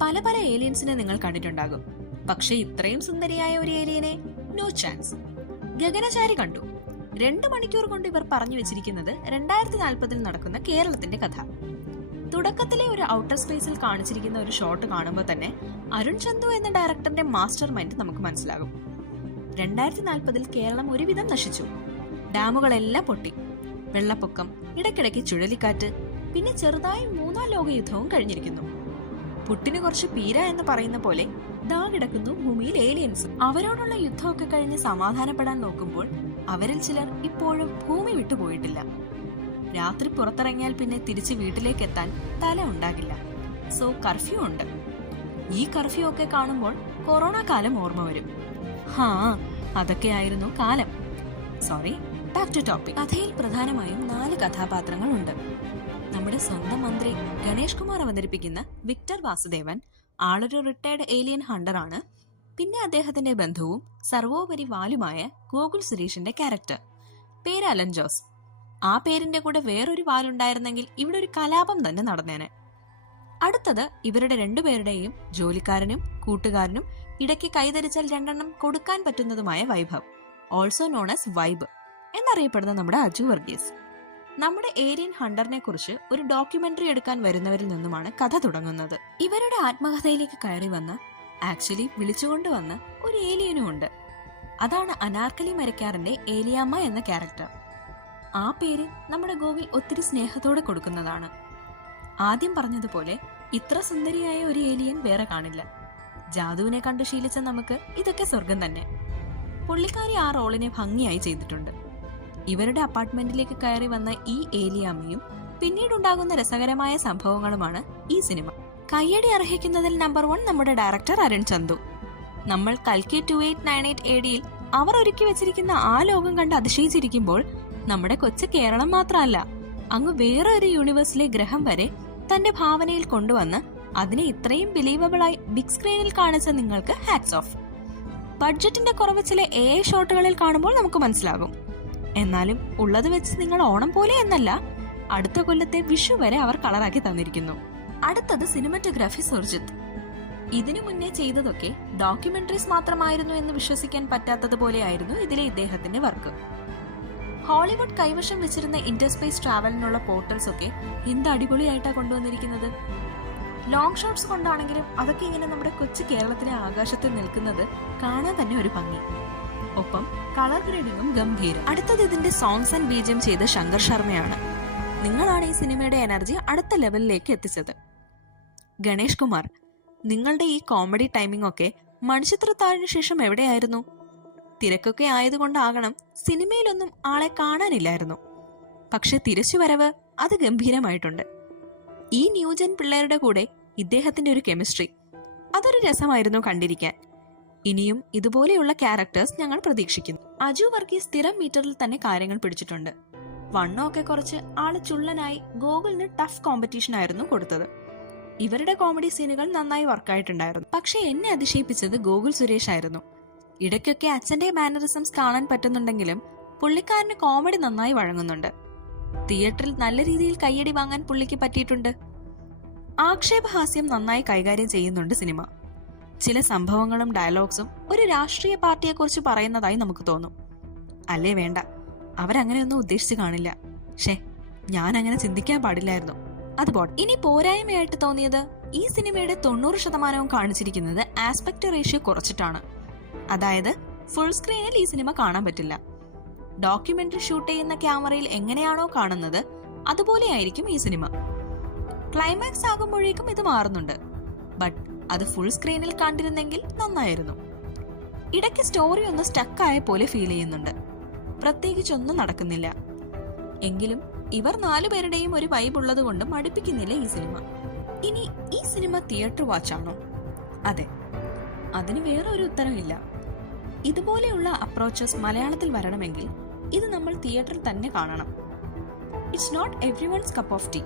പല പല ഏലിയൻസിനെ നിങ്ങൾ കണ്ടിട്ടുണ്ടാകും, പക്ഷെ ഇത്രയും സുന്ദരിയായ ഒരു ഏലിയനെ നോ ചാൻസ്. ഗഗനചാരി കണ്ടു. 2 മണിക്കൂർ കൊണ്ട് ഇവർ പറഞ്ഞു വെച്ചിരിക്കുന്നത് 2040 നടക്കുന്ന കേരളത്തിന്റെ കഥ. തുടക്കത്തിലെ ഒരു ഔട്ടർ സ്പേസിൽ കാണിച്ചിരിക്കുന്ന ഒരു ഷോട്ട് കാണുമ്പോൾ തന്നെ അരുൺ ചന്തു എന്ന ഡയറക്ടറിന്റെ മാസ്റ്റർ മൈൻഡ് നമുക്ക് മനസ്സിലാകും. 2040 കേരളം ഒരുവിധം നശിച്ചു. ഡാമുകളെല്ലാം പൊട്ടി, വെള്ളപ്പൊക്കം, ഇടയ്ക്കിടയ്ക്ക് ചുഴലിക്കാറ്റ്, പിന്നെ ചെറുതായി 3ാം ലോക യുദ്ധവും കഴിഞ്ഞിരിക്കുന്നു. പുട്ടിന് കുറച്ച് പീര എന്ന് പറയുന്ന പോലെ ദാ കിടക്കുന്നു ഭൂമിയിൽ ഏലിയൻസ്. അവരോടുള്ള യുദ്ധമൊക്കെ കഴിഞ്ഞ് സമാധാനപ്പെടാൻ നോക്കുമ്പോൾ അവരിൽ ചിലർ ഇപ്പോഴും ഭൂമി വിട്ടുപോയിട്ടില്ല. രാത്രി പുറത്തിറങ്ങിയാൽ പിന്നെ തിരിച്ച് വീട്ടിലേക്ക് എത്താൻ തല ഉണ്ടാകില്ല. സോ കർഫ്യൂ ഉണ്ട്. ഈ കർഫ്യൂ ഒക്കെ കാണുമ്പോൾ കൊറോണ കാലം ഓർമ്മ വരും. അതൊക്കെയായിരുന്നു കാലം. Sorry, back to topic. കഥയിൽ പ്രധാനമായും 4 കഥാപാത്രങ്ങളുണ്ട്. നമ്മുടെ സ്വന്തം മന്ത്രി ഗണേഷ് കുമാർ അവതരിപ്പിക്കുന്ന വിക്ടർ വാസുദേവൻ ആളൊരു റിട്ടയർഡ് ഏലിയൻ ഹണ്ടർ ആണ്. പിന്നെ അദ്ദേഹത്തിന്റെ ബന്ധുവും സർവോപരി വാലുമായ ഗോകുൽ സുരേഷിന്റെ ക്യാരക്ടർ, പേര് അലൻ ജോസ്. ആ പേരിന്റെ കൂടെ വേറൊരു വാലുണ്ടായിരുന്നെങ്കിൽ ഇവിടെ ഒരു കലാപം തന്നെ നടന്നേനെ. അടുത്തത് ഇവരുടെ 2 പേരുടെയും ജോലിക്കാരനും കൂട്ടുകാരനും ഇടയ്ക്ക് കൈതരിച്ചാൽ 2 എണ്ണം കൊടുക്കാൻ പറ്റുന്നതുമായ Vaibhav, also known as vibe എന്നറിയപ്പെടുന്ന നമ്മുടെ അജു വർഗീസ്. നമ്മുടെ ഏലിയൻ ഹണ്ടറിനെ കുറിച്ച് ഒരു ഡോക്യുമെന്ററി എടുക്കാൻ വരുന്നവരിൽ നിന്നുമാണ് കഥ തുടങ്ങുന്നത്. ഇവരുടെ ആത്മകഥയിലേക്ക് കയറി വന്ന് ആക്ച്വലി വിളിച്ചുകൊണ്ടുവന്ന ഒരു ഏലിയനും ഉണ്ട്. അതാണ് അനാർക്കലി മരക്കാറിന്റെ ഏലിയാമ്മ എന്ന ക്യാരക്ടർ. ആ പേര് നമ്മുടെ ഗോകുൽ ഒത്തിരി സ്നേഹത്തോടെ കൊടുക്കുന്നതാണ്. ആദ്യം പറഞ്ഞതുപോലെ ഇത്ര സുന്ദരിയായ ഒരു ഏലിയൻ വേറെ കാണില്ല. ജാദുവിനെ കണ്ടു ശീലിച്ച നമുക്ക് ഇതൊക്കെ സ്വർഗം തന്നെ. പുള്ളിക്കാരി ആ റോളിനെ ഭംഗിയായി ചെയ്തിട്ടുണ്ട്. ഇവരുടെ അപ്പാർട്ട്മെന്റിലേക്ക് കയറി വന്ന ഈ ഏലിയാമ്മയും പിന്നീടുണ്ടാകുന്ന രസകരമായ സംഭവങ്ങളുമാണ് ഈ സിനിമ. കയ്യടി അർഹിക്കുന്നതിൽ നമ്പർ 1 നമ്മുടെ ഡയറക്ടർ അരുൺ ചന്തു. നമ്മൾ കൽക്കി 2898 AD അവർ ഒരുക്കി വെച്ചിരിക്കുന്ന ആ ലോകം കണ്ട് അതിശയിച്ചിരിക്കുമ്പോൾ നമ്മുടെ കൊച്ചു കേരളം മാത്രമല്ല, അങ്ങ് വേറെ ഒരു യൂണിവേഴ്സിലെ ഗ്രഹം വരെ തന്റെ ഭാവനയിൽ കൊണ്ടുവന്ന് അതിനെ ഇത്രയും ബിലീവബിളായി ബിഗ് സ്ക്രീനിൽ കാണിച്ച നിങ്ങൾക്ക് ഹാറ്റ്സ് ഓഫ്. ബഡ്ജറ്റിന്റെ കുറവ് ചില AI ഷോട്ടുകളിൽ കാണുമ്പോൾ നമുക്ക് മനസ്സിലാകും. എന്നാലും ഉള്ളത് വെച്ച് നിങ്ങൾ ഓണം പോലെ എന്നല്ല, അടുത്ത കൊല്ലത്തെ വിഷു വരെ അവർ കളറാക്കി തന്നിരിക്കുന്നു. അടുത്തത് സിനിമറ്റോഗ്രാഫി സുർജിത്ത്. ഇതിനു മുന്നേ ചെയ്തതൊക്കെ ഡോക്യുമെന്ററീസ് മാത്രമായിരുന്നു എന്ന് വിശ്വസിക്കാൻ പറ്റാത്തതുപോലെയായിരുന്നു ഇതിലെ ഇദ്ദേഹത്തിന്റെ വർക്ക്. ഹോളിവുഡ് കൈവശം വെച്ചിരുന്ന ഇന്റർസ്പേസ് ട്രാവലിനുള്ള പോർട്ടൽസ് ഒക്കെ എന്ത് അടിപൊളിയായിട്ടാ കൊണ്ടുവന്നിരിക്കുന്നത്. ലോങ് ഷോട്ട്സ് കൊണ്ടാണെങ്കിലും അതൊക്കെ ഇങ്ങനെ നമ്മുടെ കൊച്ചു കേരളത്തിലെ ആകാശത്തിൽ നിൽക്കുന്നത് കാണാൻ തന്നെ ഒരു ഭംഗി. ഒപ്പം കളർ ഗ്രേഡിങ്ങും ഗംഭീരം. അടുത്തത് ഇതിന്റെ സോങ്സ് ആൻഡ് ബീജിയം ചെയ്ത ശങ്കർ ശർമ്മയാണ്. നിങ്ങളാണ് ഈ സിനിമയുടെ എനർജി അടുത്ത ലെവലിലേക്ക് എത്തിച്ചത്. ഗണേഷ് കുമാർ, നിങ്ങളുടെ ഈ കോമഡി ടൈമിംഗ് ഒക്കെ മണിച്ചിത്രത്താഴിന് ശേഷം എവിടെയായിരുന്നു? തിരക്കൊക്കെ ആയതുകൊണ്ടാകണം സിനിമയിലൊന്നും ആളെ കാണാനില്ലായിരുന്നു. പക്ഷെ തിരിച്ചുവരവ് അത് ഗംഭീരമായിട്ടുണ്ട്. ഈ ന്യൂജൻ പിള്ളേരുടെ കൂടെ ഇദ്ദേഹത്തിന്റെ ഒരു കെമിസ്ട്രി, അതൊരു രസമായിരുന്നു കണ്ടിരിക്കാൻ. ഇനിയും ഇതുപോലെയുള്ള ക്യാരക്ടേഴ്സ് ഞങ്ങൾ പ്രതീക്ഷിക്കുന്നു. അജു വർഗീസ് സ്ഥിരം മീറ്ററിൽ തന്നെ കാര്യങ്ങൾ പിടിച്ചിട്ടുണ്ട്. വണ്ണമൊക്കെ കുറച്ച് ആള് ചുള്ളനായി ഗോകുലിന് ടഫ് കോമ്പറ്റീഷൻ ആയിരുന്നു കൊടുത്തത്. ഇവരുടെ കോമഡി സീനുകൾ നന്നായി വർക്കായിട്ടുണ്ടായിരുന്നു. പക്ഷെ എന്നെ അതിശയിപ്പിച്ചത് ഗോകുൽ സുരേഷ് ആയിരുന്നു. ഇടയ്ക്കൊക്കെ അച്ഛന്റെ മാനറിസംസ് കാണാൻ പറ്റുന്നുണ്ടെങ്കിലും പുള്ളിക്കാരന് കോമഡി നന്നായി വഴങ്ങുന്നുണ്ട്. തിയേറ്ററിൽ നല്ല രീതിയിൽ കയ്യടി വാങ്ങാൻ പുള്ളിക്ക് പറ്റിയിട്ടുണ്ട്. ആക്ഷേപഹാസ്യം നന്നായി കൈകാര്യം ചെയ്യുന്നുണ്ട് സിനിമ. ചില സംഭവങ്ങളും ഡയലോഗ്സും ഒരു രാഷ്ട്രീയ പാർട്ടിയെക്കുറിച്ച് പറയുന്നതായി നമുക്ക് തോന്നും. അല്ലേ വേണ്ട, അവരങ്ങനെയൊന്നും ഉദ്ദേശിച്ച് കാണില്ല. ഞാൻ അങ്ങനെ ചിന്തിക്കാൻ പാടില്ലായിരുന്നു. അതുപോലെ ഇനി പോരായ്മയായിട്ട് തോന്നിയത് ഈ സിനിമയുടെ 90% കാണിച്ചിരിക്കുന്നത് ആസ്പെക്ട് റേഷ്യോ കുറച്ചിട്ടാണ്. അതായത് ഫുൾ സ്ക്രീനിൽ ഈ സിനിമ കാണാൻ പറ്റില്ല. ഡോക്യുമെന്ററി ഷൂട്ട് ചെയ്യുന്ന ക്യാമറയിൽ എങ്ങനെയാണോ കാണുന്നത് അതുപോലെയായിരിക്കും ഈ സിനിമ. ക്ലൈമാക്സ് ആകുമ്പോഴേക്കും ഇത് മാറുന്നുണ്ട്. ബട്ട് അത് ഫുൾ സ്ക്രീനിൽ കണ്ടിരുന്നെങ്കിൽ നന്നായിരുന്നു. ഇടയ്ക്ക് സ്റ്റോറി ഒന്ന് സ്റ്റക്കായ പോലെ ഫീൽ ചെയ്യുന്നുണ്ട്. പ്രത്യേകിച്ചൊന്നും നടക്കുന്നില്ല. എങ്കിലും ഇവർ 4 പേരുടെയും ഒരു വൈബ് ഉള്ളത് കൊണ്ട് മടുപ്പിക്കുന്നില്ല ഈ സിനിമ. ഇനി ഈ സിനിമ തിയേറ്റർ വാച്ചാണോ? അതെ, അതിന് വേറെ ഒരു ഉത്തരവില്ല. ഇതുപോലെയുള്ള അപ്രോച്ചസ് മലയാളത്തിൽ വരണമെങ്കിൽ ഇത് നമ്മൾ തിയേറ്ററിൽ തന്നെ കാണണം. It's not everyone's cup of tea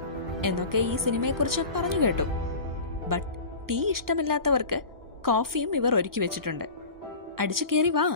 എന്നൊക്കെ ഈ സിനിമയെക്കുറിച്ച് പറഞ്ഞു കേട്ടു. ബട്ട് ടീ ഇഷ്ടമില്ലാത്തവർക്ക് കോഫിയും ഇവർ ഒരുക്കി വെച്ചിട്ടുണ്ട്. അടിച്ചു കയറി വാ.